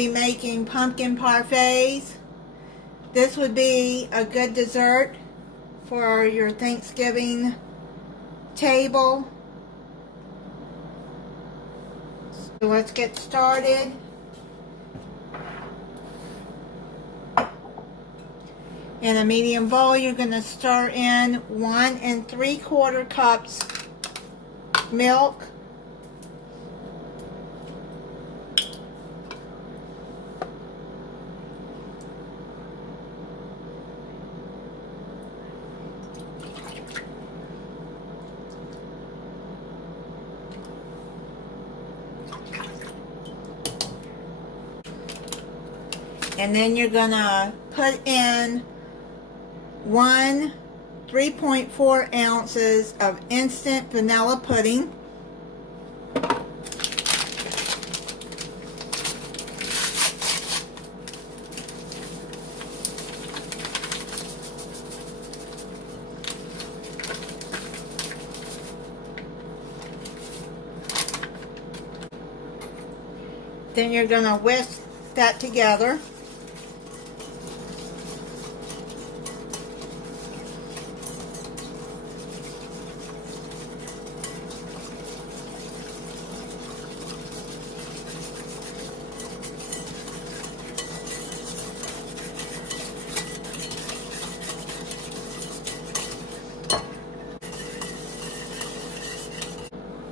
be making pumpkin parfaits. This would be a good dessert for your Thanksgiving table. So let's get started. In a medium bowl, you're going to stir in 1 3/4 cups milk. And then you're going to put in 1 3.4 ounces of instant vanilla pudding. Then you're going to whisk that together.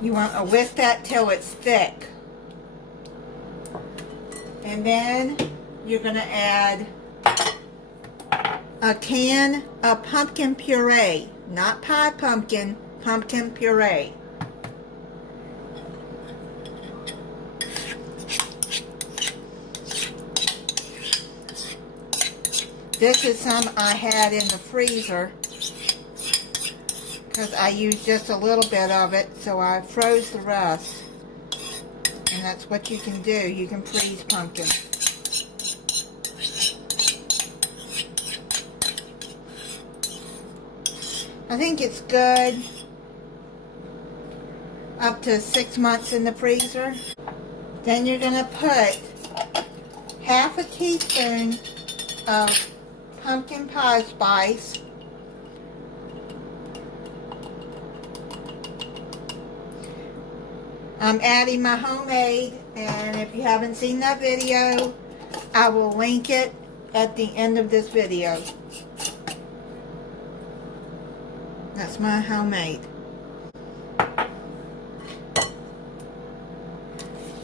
You want to whisk that till it's thick. And then you're going to add a can of pumpkin puree, not pie pumpkin, pumpkin puree. This is some I had in the freezer because I used just a little bit of it, so I froze the rest. And that's what you can do. You can freeze pumpkin. I think it's good up to 6 months in the freezer. Then you're going to put half a teaspoon of pumpkin pie spice. I'm adding my homemade, and if you haven't seen that video, I will link it at the end of this video. That's my homemade.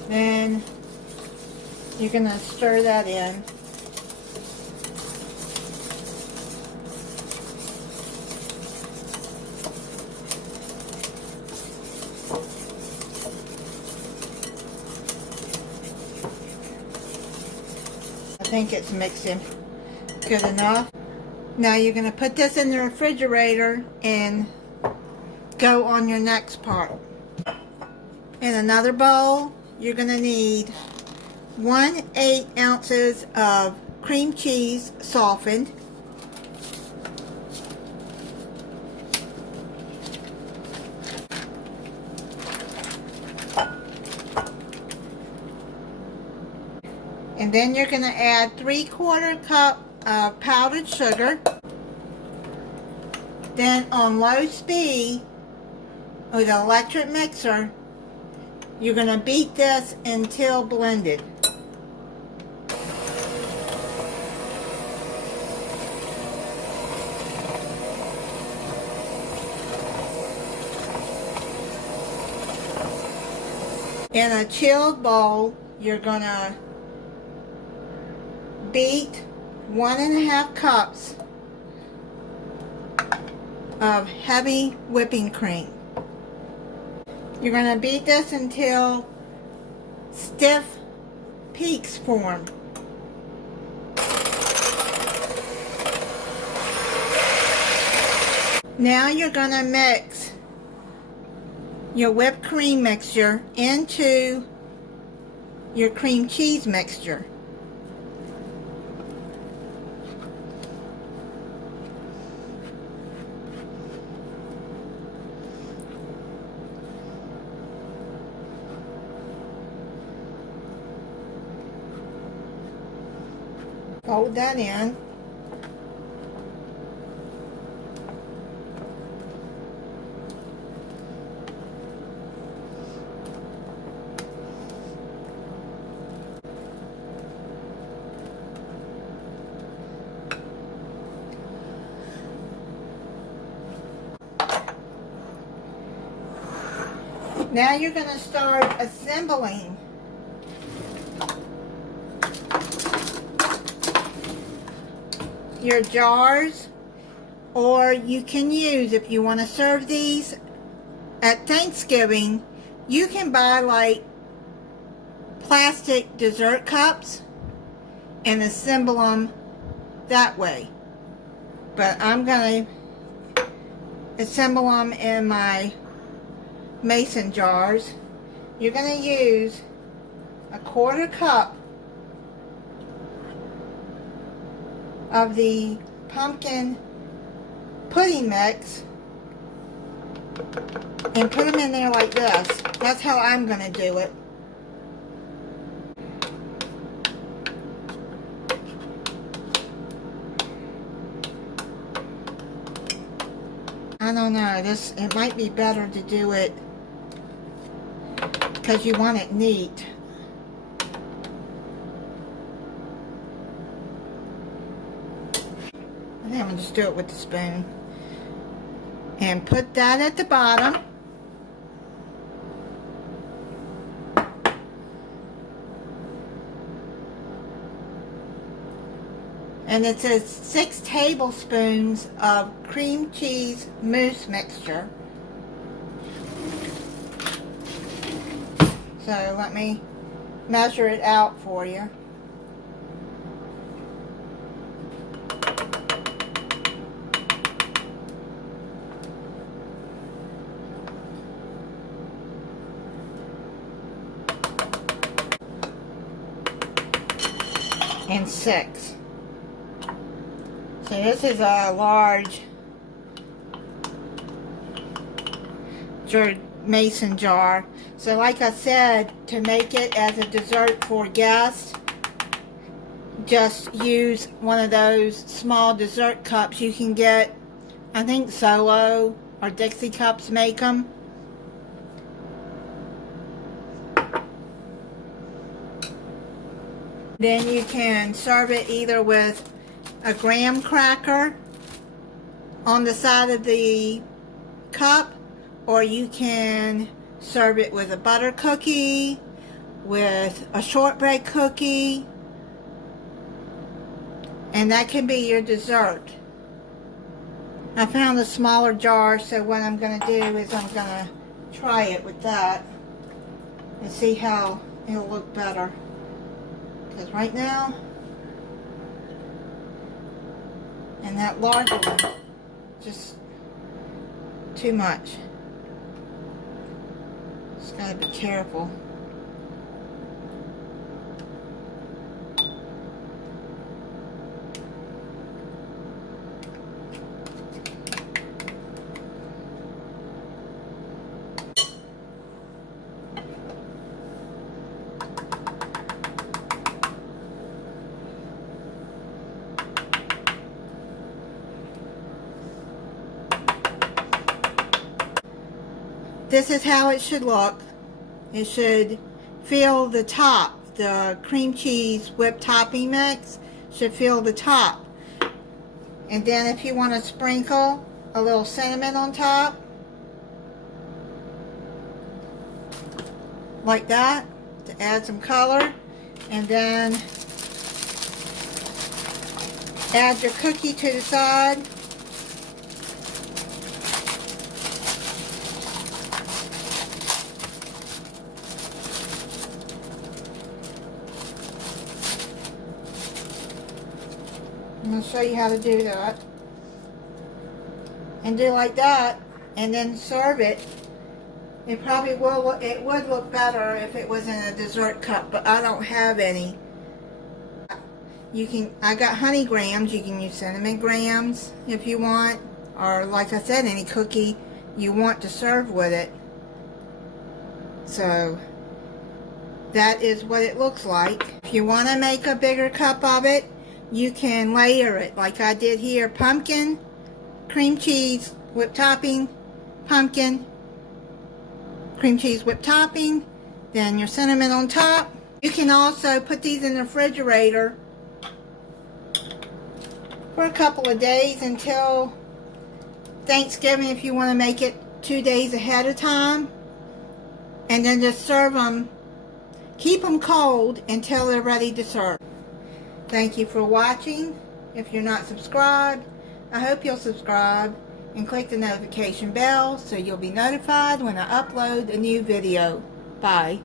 Then you're going to stir that in. I think it's mixing good enough. Now you're going to put this in the refrigerator and go on your next part. In another bowl, you're going to need 1/8 ounces of cream cheese softened. And then you're going to add 3/4 cup of powdered sugar. Then on low speed with an electric mixer, you're going to beat this until blended. In a chilled bowl, you're going to beat 1 1/2 cups of heavy whipping cream. You're going to beat this until stiff peaks form. Now you're going to mix your whipped cream mixture into your cream cheese mixture. Fold that in. Now you're going to start assembling your jars, or you can use, if you want to serve these at Thanksgiving, you can buy like plastic dessert cups and assemble them that way. But I'm going to assemble them in my mason jars. You're going to use a 1/4 cup of the pumpkin pudding mix and put them in there like this. That's how I'm going to do it. I don't know, it might be better to do it because you want it neat. I think I'm going to just do it with the spoon. And put that at the bottom. And it says 6 tablespoons of cream cheese mousse mixture. So let me measure it out for you. And 6. So this is a large mason jar. So like I said, to make it as a dessert for guests, just use one of those small dessert cups you can get. I think Solo or Dixie cups make them. Then you can serve it either with a graham cracker on the side of the cup, or you can serve it with a butter cookie, with a shortbread cookie, and that can be your dessert. I found a smaller jar, so what I'm going to do is I'm going to try it with that and see how it'll look better. Because right now, and that larger one, just too much. Just gotta be careful. This is how it should look. It should fill the top. The cream cheese whipped topping mix should fill the top. And then if you want to sprinkle a little cinnamon on top, like that, to add some color. And then add your cookie to the side. I'm going to show you how to do that. And do like that, and then serve it. It probably will. It would look better if it was in a dessert cup, but I don't have any. You can. I got honey grams. You can use cinnamon grams if you want, or like I said, any cookie you want to serve with it. So that is what it looks like. If you want to make a bigger cup of it, you can layer it like I did here. Pumpkin, cream cheese, whipped topping, pumpkin, cream cheese, whipped topping, then your cinnamon on top. You can also put these in the refrigerator for a couple of days until Thanksgiving if you want to make it 2 days ahead of time, and then just serve them. Keep them cold until they're ready to serve. Thank you for watching. If you're not subscribed, I hope you'll subscribe and click the notification bell so you'll be notified when I upload a new video. Bye.